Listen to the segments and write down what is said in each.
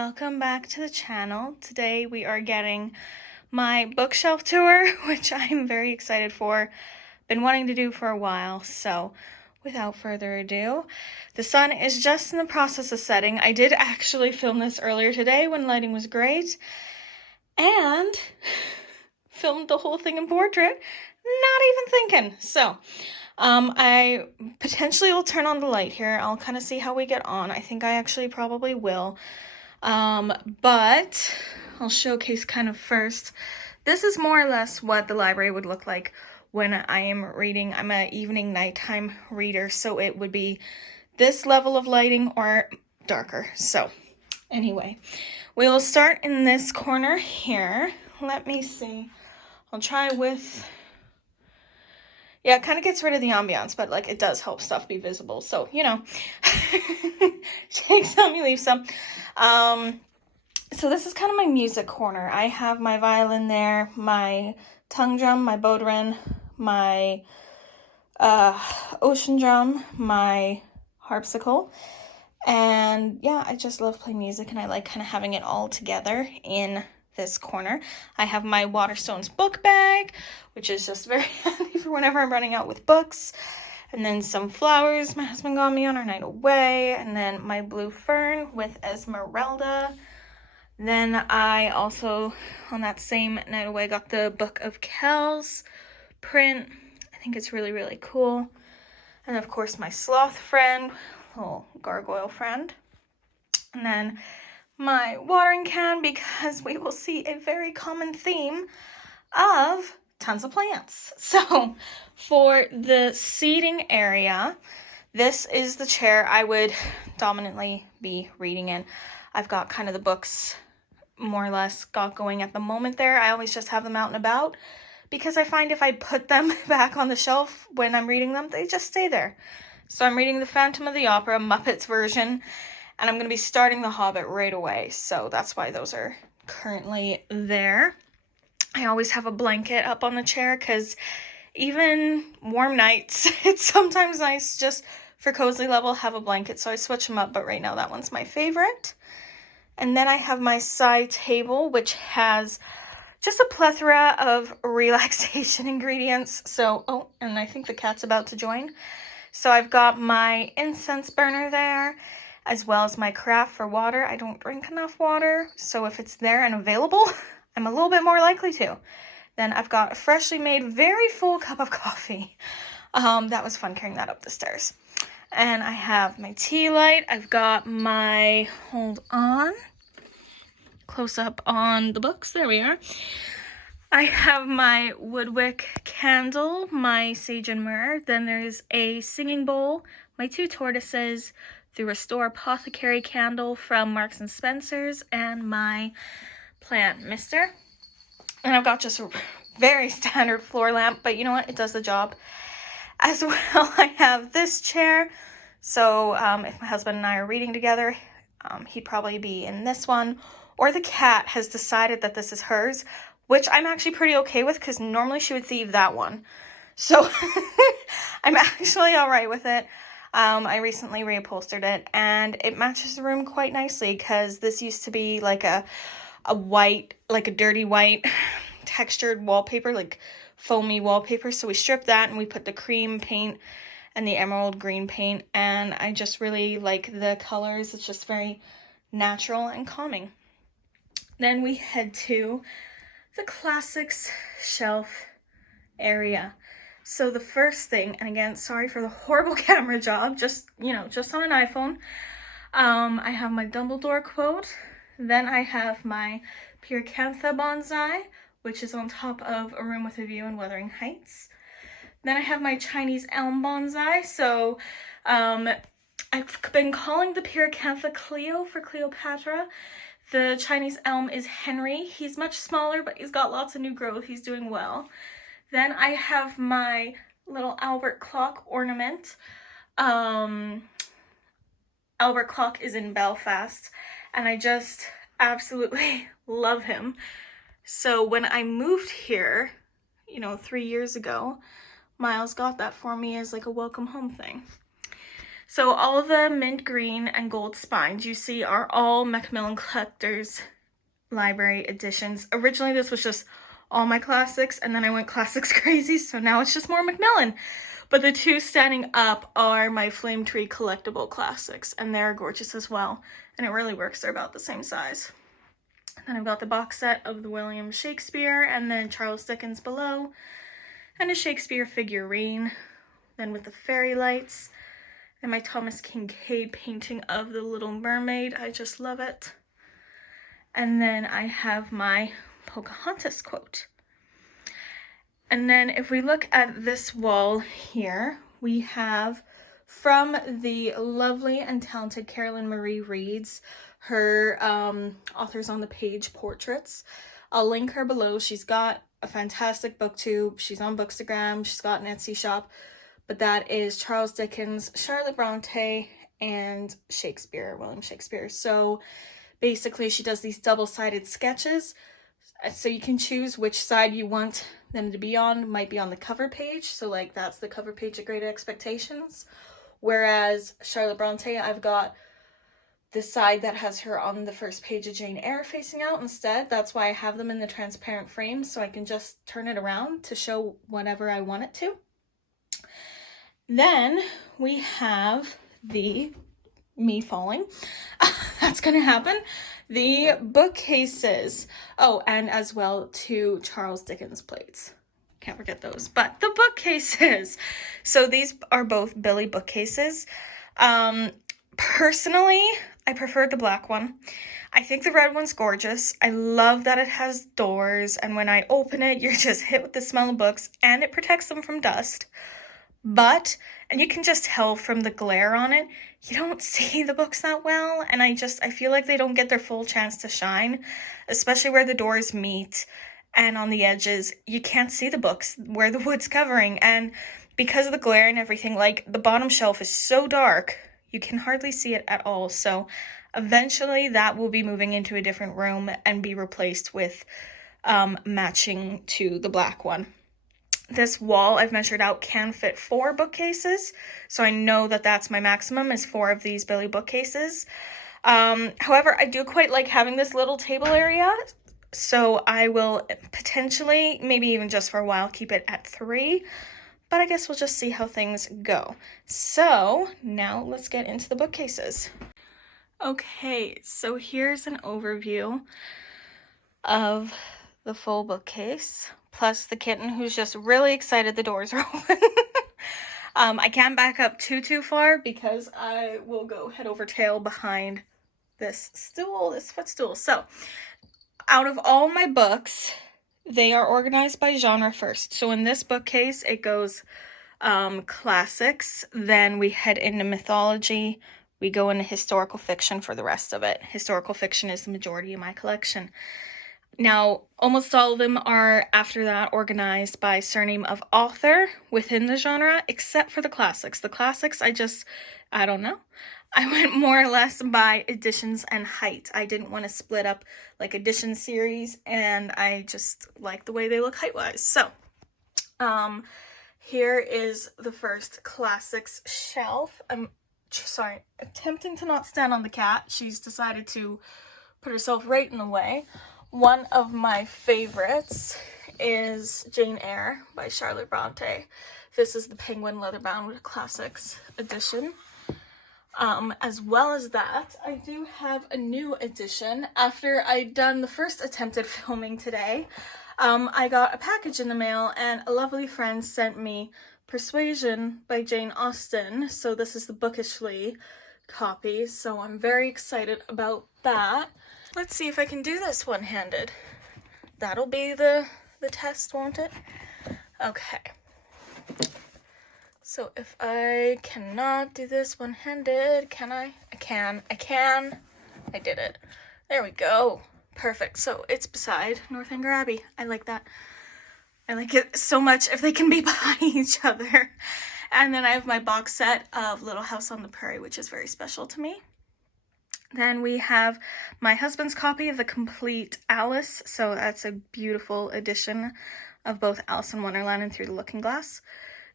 welcome back to the channel. Today we are getting my bookshelf tour, which I'm very excited for. Been wanting to do for a while, so without further ado, the sun is just in the process of setting. I did actually film this earlier today when lighting was great, and filmed the whole thing in portrait, not even thinking. So I potentially will turn on the light here. I'll kind of see how we get on. I think I actually probably will. But I'll showcase kind of first. This is more or less what the library would look like when I am reading. I'm an evening nighttime reader, so it would be this level of lighting or darker. So anyway, we will start in this corner here. Let me see. I'll try with... Yeah, it kind of gets rid of the ambiance, but like it does help stuff be visible. So, you know, take some, you leave some. So this is kind of my music corner. I have my violin there, my tongue drum, my bodhran, my ocean drum, my harpsichord. And yeah, I just love playing music and I like kind of having it all together in this corner. I have my Waterstones book bag, which is just very handy for whenever I'm running out with books. And then some flowers my husband got me on our night away. And then my blue fern with Esmeralda. Then I also, on that same night away, got the Book of Kells print. I think it's really, really cool. And of course my sloth friend, little gargoyle friend. And then my watering can, because we will see a very common theme of tons of plants. So for the seating area, this is the chair I would dominantly be reading in. I've got kind of the books more or less got going at the moment there. I always just have them out and about because I find if I put them back on the shelf when I'm reading them, they just stay there. So I'm reading the Phantom of the Opera, Muppets version, and I'm going to be starting The Hobbit right away. So that's why those are currently there. I always have a blanket up on the chair because even warm nights, it's sometimes nice just for cozy level have a blanket. So I switch them up, but right now that one's my favorite. And then I have my side table, which has just a plethora of relaxation ingredients. So, oh, and I think the cat's about to join. So I've got my incense burner there, as well as my carafe for water. I don't drink enough water, so if it's there and available, I'm a little bit more likely to. Then I've got a freshly made, very full cup of coffee. That was fun carrying that up the stairs. And I have my tea light. I've got my, hold on, close up on the books. There we are. I have my Woodwick candle, my Sage and Myrrh. Then there's a singing bowl, my 2 tortoises, the Restore Apothecary candle from Marks and Spencer's, and my plant mister. And I've got just a very standard floor lamp, but you know what? It does the job. As well, I have this chair. So if my husband and I are reading together, he'd probably be in this one. Or the cat has decided that this is hers, which I'm actually pretty okay with because normally she would thieve that one. So I'm actually all right with it. I recently reupholstered it and it matches the room quite nicely because this used to be like a white, like a dirty white textured wallpaper, like foamy wallpaper. So we stripped that and we put the cream paint and the emerald green paint, and I just really like the colors. It's just very natural and calming. Then we head to the classics shelf area. So the first thing, and again, sorry for the horrible camera job, just, you know, just on an iPhone. I have my Dumbledore quote. Then I have my Pyracantha bonsai, which is on top of A Room with a View in Wuthering Heights. Then I have my Chinese elm bonsai. So I've been calling the Pyracantha Cleo for Cleopatra. The Chinese elm is Henry. He's much smaller, but he's got lots of new growth. He's doing well. Then I have my little Albert clock ornament. Albert clock is in Belfast, and I just absolutely love him. So when I moved here, you know, 3 years ago, Miles got that for me as like a welcome home thing. So all the mint green and gold spines you see are all Macmillan Collectors Library editions. Originally this was just all my classics, and then I went classics crazy, so now it's just more Macmillan. But the two standing up are my Flame Tree collectible classics, and they're gorgeous as well, and it really works. They're about the same size. And then I've got the box set of the William Shakespeare, and then Charles Dickens below, and a Shakespeare figurine, then with the fairy lights, and my Thomas Kinkade painting of the Little Mermaid. I just love it. And then I have my Pocahontas quote. And then if we look at this wall here, we have from the lovely and talented Carolyn Marie Reed's, her Authors on the Page portraits. I'll link her below. She's got a fantastic booktube. She's on Bookstagram. She's got an Etsy shop. But that is Charles Dickens, Charlotte Bronte, and Shakespeare, William Shakespeare. So basically she does these double-sided sketches. So you can choose which side you want them to be on. Might be on the cover page. So like that's the cover page of Great Expectations. Whereas Charlotte Bronte, I've got the side that has her on the first page of Jane Eyre facing out instead. That's why I have them in the transparent frame, so I can just turn it around to show whatever I want it to. Then we have me falling. That's gonna happen. The bookcases. Oh, and as well 2 Charles Dickens plates. Can't forget those. But the bookcases. So these are both Billy bookcases. Personally, I prefer the black one. I think the red one's gorgeous. I love that it has doors, and when I open it, you're just hit with the smell of books, and it protects them from dust. But, and you can just tell from the glare on it, you don't see the books that well, and I feel like they don't get their full chance to shine, especially where the doors meet and on the edges. You can't see the books where the wood's covering, and because of the glare and everything, like the bottom shelf is so dark, you can hardly see it at all. So eventually that will be moving into a different room and be replaced with matching to the black one. This wall I've measured out can fit 4 bookcases, so I know that that's my maximum is 4 of these Billy bookcases. However, I do quite like having this little table area, so I will potentially, maybe even just for a while, keep it at 3, but I guess we'll just see how things go. So now let's get into the bookcases. Okay, so here's an overview of the full bookcase, plus the kitten who's just really excited the doors are open. I can't back up too far because I will go head over tail behind this footstool. So out of all my books, they are organized by genre first. So in this bookcase, it goes classics, then we head into mythology, we go into historical fiction for the rest of it. Historical fiction is the majority of my collection. Now, almost all of them are, after that, organized by surname of author within the genre, except for the classics. The classics, I don't know. I went more or less by editions and height. I didn't want to split up like edition series, and I just like the way they look height-wise. So, here is the first classics shelf. I'm attempting to not stand on the cat. She's decided to put herself right in the way. One of my favorites is Jane Eyre by Charlotte Bronte. This is the Penguin Leatherbound Classics edition. As well as that, I do have a new edition. After I'd done the first attempted filming today, I got a package in the mail, and a lovely friend sent me Persuasion by Jane Austen. So this is the bookishly copy, so I'm very excited about that. Let's see if I can do this one-handed. That'll be the test, won't it? Okay. So if I cannot do this one-handed, can I? I can. I did it. There we go. Perfect. So it's beside Northanger Abbey. I like that. I like it so much if they can be behind each other. And then I have my box set of Little House on the Prairie, which is very special to me. Then we have my husband's copy of the complete Alice. So that's a beautiful edition of both Alice in Wonderland and Through the Looking Glass.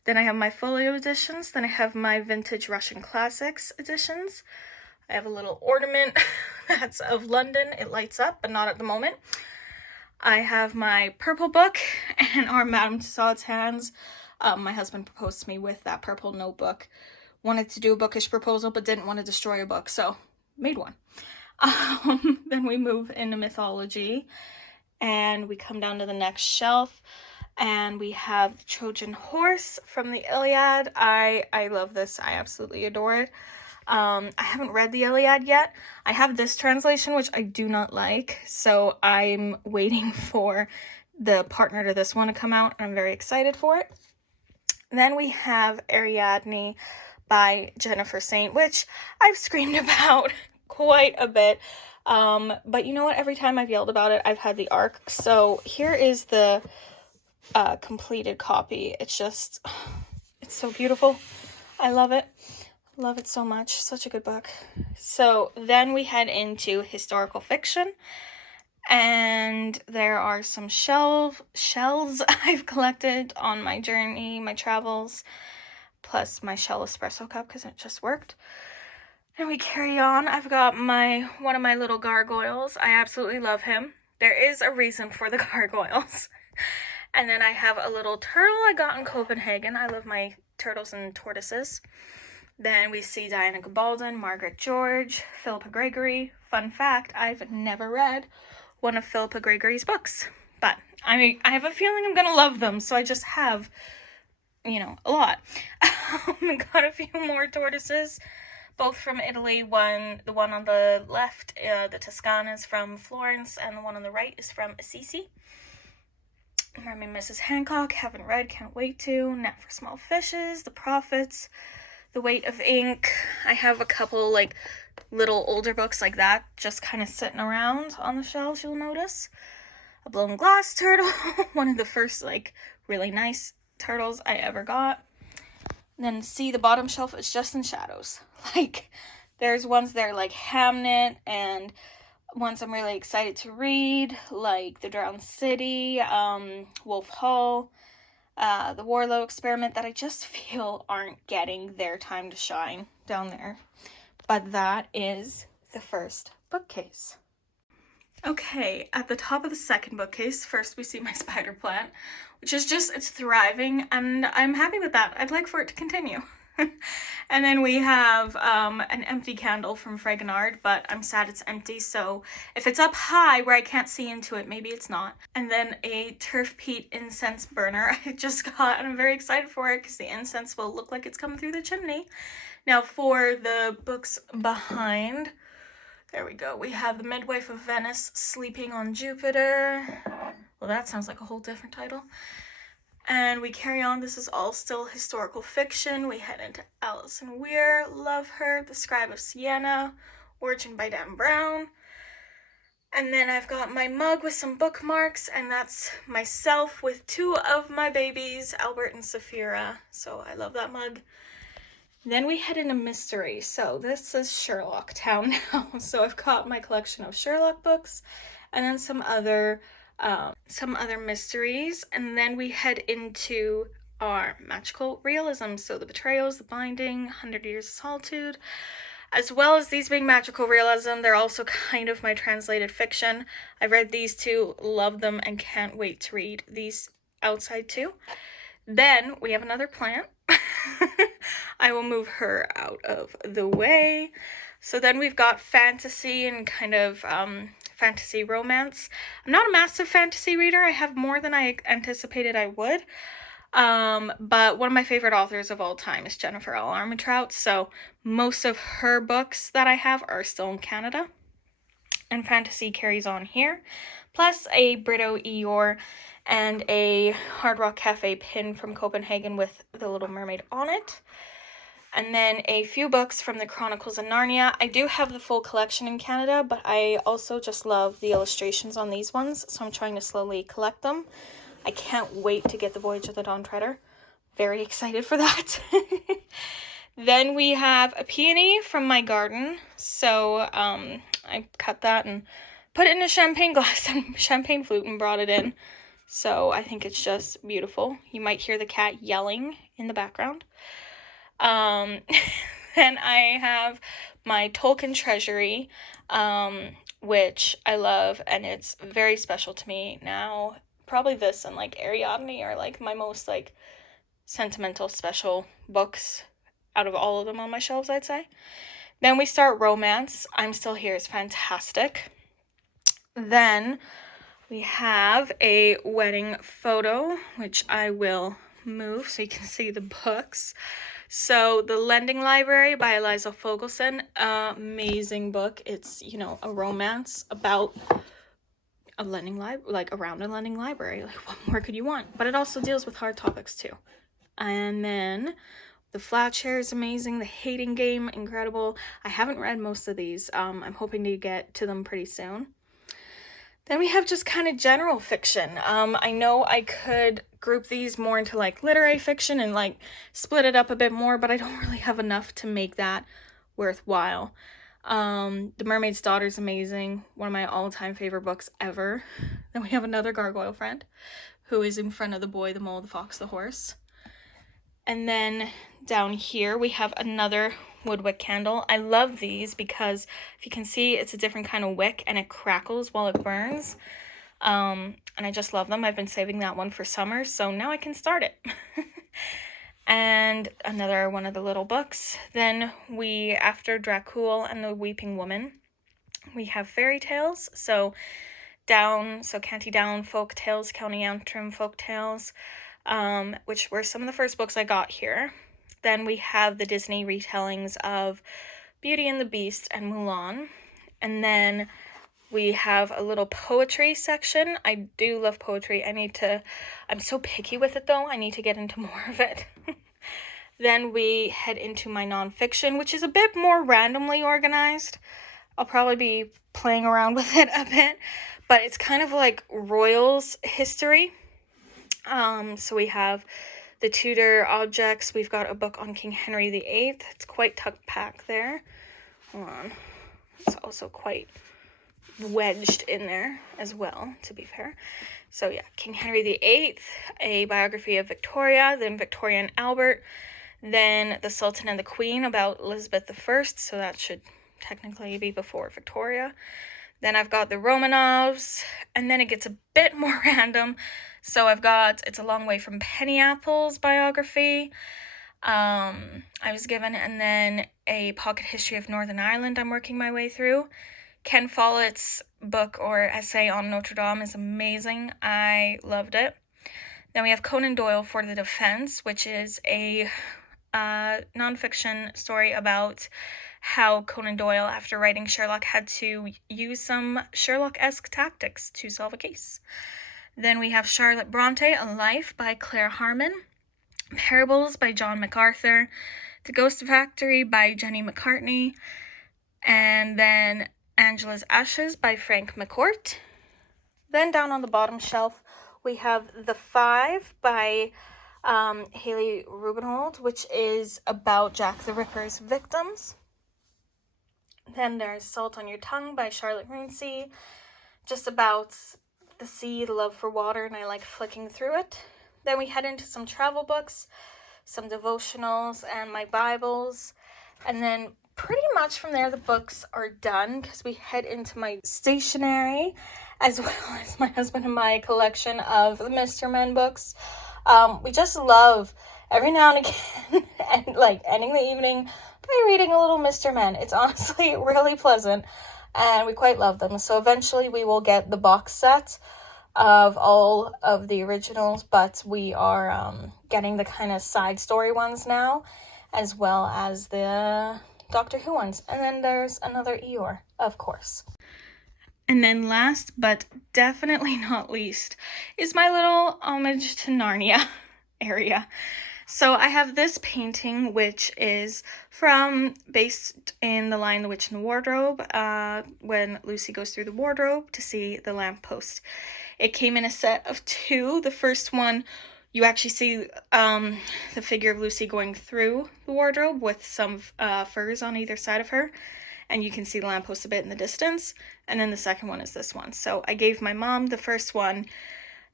Then I have my folio editions. Then I have my vintage Russian classics editions. I have a little ornament that's of London. It lights up, but not at the moment. I have my purple book and our Madame Tussauds hands. My husband proposed to me with that purple notebook. Wanted to do a bookish proposal, but didn't want to destroy a book, so made one. Then we move into mythology, and we come down to the next shelf, and we have the Trojan horse from the Iliad. I love this. I absolutely adore it. I haven't read the Iliad yet. I have this translation, which I do not like, so I'm waiting for the partner to this one to come out, and I'm very excited for it. Then we have Ariadne by Jennifer Saint, which I've screamed about quite a bit. But you know what? Every time I've yelled about it, I've had the ARC. So here is the completed copy. It's so beautiful. I love it. Love it so much. Such a good book. So then we head into historical fiction. And there are some shells I've collected on my journey, my travels, plus my shell espresso cup because it just worked. And we carry on. I've got one of my little gargoyles. I absolutely love him. There is a reason for the gargoyles. And then I have a little turtle I got in Copenhagen. I love my turtles and tortoises. Then we see Diana Gabaldon, Margaret George, Philippa Gregory. Fun fact, I've never read one of Philippa Gregory's books. But I have a feeling I'm going to love them, so I just have, a lot. Got a few more tortoises, both from Italy. The one on the left, the Toscana, is from Florence, and the one on the right is from Assisi. Mermaid Mrs. Hancock, haven't read, can't wait to. Net for Small Fishes, The Prophets, The Weight of Ink. I have a couple, little older books like that just kind of sitting around on the shelves, you'll notice. A Blown Glass Turtle, one of the first, really nice turtles I ever got. And then see the bottom shelf, it's just in shadows. There's ones there like Hamnet, and ones I'm really excited to read, like The Drowned City, Wolf Hall, The Warlow Experiment, that I just feel aren't getting their time to shine down there. But that is the first bookcase. Okay, at the top of the second bookcase, first we see my spider plant, which is it's thriving, and I'm happy with that. I'd like for it to continue. And then we have an empty candle from Fragonard, but I'm sad it's empty, so if it's up high where I can't see into it, maybe it's not. And then a turf peat incense burner I just got, and I'm very excited for it because the incense will look like it's coming through the chimney. Now for the books behind, there we go. We have The Midwife of Venice, Sleeping on Jupiter. Well, that sounds like a whole different title. And we carry on. This is all still historical fiction. We head into Alison Weir, love her. The Scribe of Siena, Origin by Dan Brown. And then I've got my mug with some bookmarks, and that's myself with two of my babies, Albert and Saphira. So I love that mug. Then we head into mystery. So this is Sherlock Town now. So I've got my collection of Sherlock books, and then some other mysteries, and then we head into our magical realism. So The Betrayals, The Binding, 100 Years of Solitude, as well as these being magical realism. They're also kind of my translated fiction. I've read these two, love them, and can't wait to read these outside too. Then we have another plant. I will move her out of the way. So then we've got fantasy and kind of fantasy romance. I'm not a massive fantasy reader. I have more than I anticipated I would. But one of my favorite authors of all time is Jennifer L. Armentrout. So most of her books that I have are still in Canada. And fantasy carries on here. Plus a Brito Eeyore and a Hard Rock Cafe pin from Copenhagen with The Little Mermaid on it. And then a few books from the Chronicles of Narnia. I do have the full collection in Canada, but I also just love the illustrations on these ones, so I'm trying to slowly collect them. I can't wait to get The Voyage of the Dawn Treader. Very excited for that. Then we have a peony from my garden. So I cut that and put it in a champagne glass and champagne flute and brought it in. So I think it's just beautiful. You might hear the cat yelling in the background. Then I have my Tolkien Treasury, which I love, and it's very special to me now. Probably this and like Ariadne are like my most like sentimental special books out of all of them on my shelves, I'd say. Then we start romance. I'm Still Here is fantastic. Then we have a wedding photo, which I will move so you can see the books. So The Lending Library by Eliza Fogelson, amazing book. It's, you know, a romance about a lending like around a lending library. Like, what more could you want? But it also deals with hard topics too. And then The Flat Share is amazing. The Hating Game, incredible. I haven't read most of these. I'm hoping to get to them pretty soon. Then we have just kind of general fiction. I know I could group these more into like literary fiction and like split it up a bit more, but I don't really have enough to make that worthwhile. The Mermaid's Daughter is amazing. One of my all-time favorite books ever. Then we have Another Gargoyle Friend, who is In Front of the Boy, the Mole, the Fox, the Horse. And then down here we have another wood wick candle. I love these because if you can see, it's a different kind of wick and it crackles while it burns. And I just love them. I've been saving that one for summer, so now I can start it. And another one of the little books. Then after Dracul and the Weeping Woman, we have fairy tales. So Canty Down folk tales, County Antrim folk tales, which were some of the first books I got here. Then we have the Disney retellings of Beauty and the Beast and Mulan. And then we have a little poetry section. I do love poetry. I'm so picky with it though. I need to get into more of it. Then we head into my nonfiction, which is a bit more randomly organized. I'll probably be playing around with it a bit, but it's kind of like royals history. So we have the Tudor objects. We've got a book on King Henry VIII. It's quite tuck-packed there. Hold on. It's also quite wedged in there as well, to be fair. So yeah, King Henry VIII, a biography of Victoria, then Victoria and Albert, then The Sultan and the Queen about Elizabeth I, so that should technically be before Victoria. Then I've got the Romanovs, and then it gets a bit more random. So I've got It's a Long Way from Penny Apple's biography, I was given, and then a pocket history of Northern Ireland I'm working my way through. Ken Follett's book or essay on Notre Dame is amazing. I loved it. Then we have Conan Doyle for the Defense, which is a nonfiction story about how Conan Doyle, after writing Sherlock, had to use some Sherlock-esque tactics to solve a case. Then we have Charlotte Bronte, A Life by Claire Harmon, Parables by John MacArthur, The Ghost Factory by Jenny McCartney, and then Angela's Ashes by Frank McCourt. Then down on the bottom shelf, we have The Five by Haley Rubenhold, which is about Jack the Ripper's victims. Then there's Salt on Your Tongue by Charlotte Runcie, just about the sea, the love for water, and I like flicking through it. Then we head into some travel books, some devotionals, and my Bibles. And then pretty much from there the books are done because we head into my stationery as well as my husband and my collection of the Mr. Men books. We just love every now and again and like ending the evening by reading a little Mr. Men. It's honestly really pleasant and we quite love them. So eventually we will get the box set of all of the originals, but we are getting the kind of side story ones now as well as the Doctor Who ones. And then there's another Eeyore, of course. And then last, but definitely not least, is my little homage to Narnia area. So I have this painting, which is based in The Lion, the Witch, and the Wardrobe, when Lucy goes through the wardrobe to see the lamppost. It came in a set of 2. The first one, you actually see the figure of Lucy going through the wardrobe with some furs on either side of her. And you can see the lamppost a bit in the distance. And then the second one is this one. So I gave my mom the first one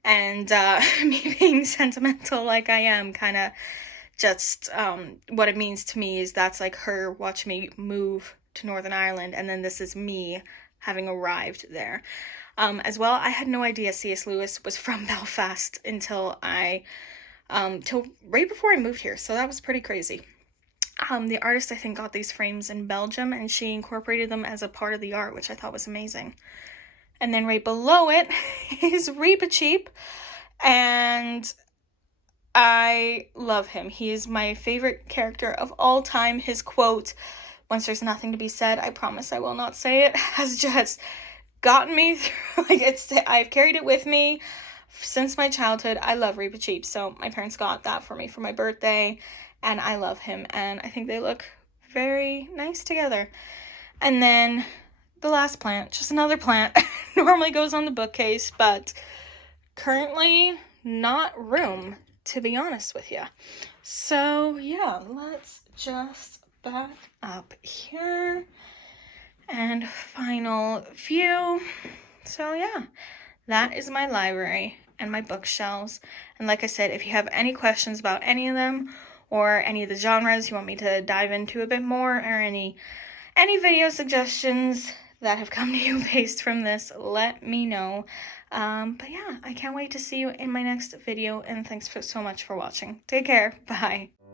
And me being sentimental like I am, kind of just what it means to me is that's like her watching me move to Northern Ireland, and then this is me having arrived there. As well, I had no idea C.S. Lewis was from Belfast until till right before I moved here, so that was pretty crazy. The artist, I think, got these frames in Belgium, and she incorporated them as a part of the art, which I thought was amazing. And then right below it is Reepicheep, and I love him. He is my favorite character of all time. His quote, "Once there's nothing to be said, I promise I will not say it," has just gotten me through. I've carried it with me since my childhood. I love Reepicheep, so my parents got that for me for my birthday, and I love him, and I think they look very nice together. And then the last plant, just another plant, normally goes on the bookcase, but currently not room, to be honest with you. So yeah, let's just back up here and final view. So yeah, that is my library and my bookshelves. And like I said, if you have any questions about any of them or any of the genres you want me to dive into a bit more, or any video suggestions that have come to you based from this, let me know. But yeah, I can't wait to see you in my next video, and thanks so much for watching. Take care. Bye.